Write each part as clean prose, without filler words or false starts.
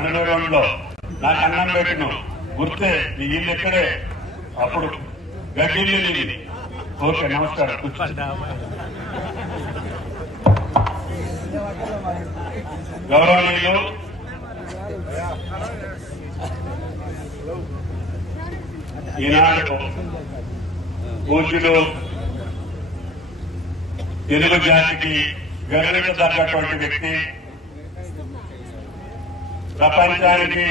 82లో నాకు అన్నం పెట్టిను గుర్తే నీ ఇల్లు ఎక్కడే అప్పుడు గడ్డిల్లు నీది. ఓకే నమస్కారం. గౌరవనీయులు ఈనాడు పూజ్యులు తెలుగు జాతికి గర్వించదగ్గటువంటి వ్యక్తి, ప్రపంచానికి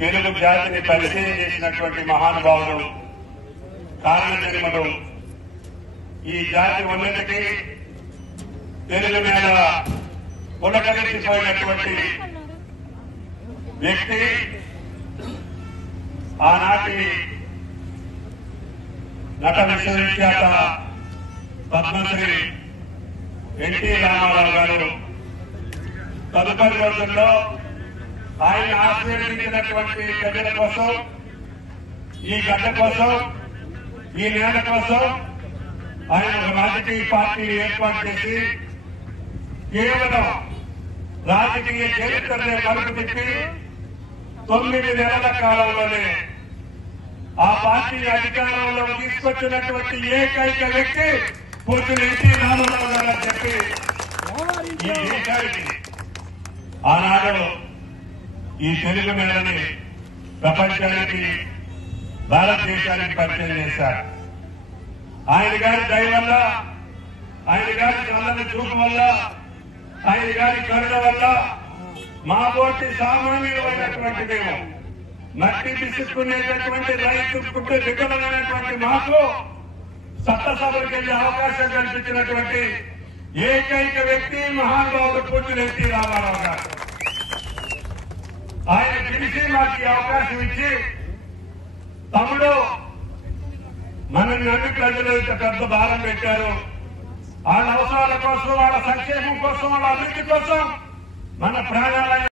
తెలుగు జాతిని పరిచయం చేసినటువంటి మహానుభావుడు, కారణజన్ముడు, ఈ జాతి ఉన్నతికి తెలుగు మీద పులకరించిపోయినటువంటి వ్యక్తి, ఆనాటి నట విశ్వవిఖ్యాత పద్మశ్రీ ఎన్టీ రామారావు గారు తదుపరి రోజుల్లో ఆయన ఆశీర్వదించినటువంటి ప్రజల కోసం, ఈ గడ్డ కోసం, ఈ నేల కోసం ఆయన ఒక రాజకీయ పార్టీ ఏర్పాటు చేసి కేవలం రాజకీయ చరిత్రనే మలుపు తిప్పి 9 నెలల కాలంలోనే ఆ పార్టీ అధికారంలో తీసుకొచ్చినటువంటి ఏకైక వ్యక్తి పూజ్యులు ఎన్టీ రామారావు గారు అని చెప్పి ఈ దేశానికి ఆనాడు ఈ తెలుగు నేలని ప్రపంచానికి, భారతదేశానికి పరిచయం చేశారు. ఆయన గారి దయ వల్ల, ఆయన గారి చల్లని చూపు వల్ల, ఆయన గారి కరుణ వల్ల మా బోటి సామాన్యులమైనటువంటి మేము, మట్టి తీసుకునేటటువంటి రైతు పుట్టే దిగ్గమైనటువంటి మాకు చట్టసభలకు వెళ్లే అవకాశం కల్పించినటువంటి ఏకైక వ్యక్తి మహానుభావుడు పూజ్యులు ఎన్టీ రామారావు గారు. ఆయన పిలిచి మాకు ఈ అవకాశం ఇచ్చి, తమ్ముడు మనల్ని అన్ని ప్రజలు ఇంత పెద్ద భారం పెట్టారు, వాళ్ళ అవసరాల కోసం, వాళ్ళ సంక్షేమం కోసం, వాళ్ళ అభివృద్ధి కోసం మన ప్రాణాలను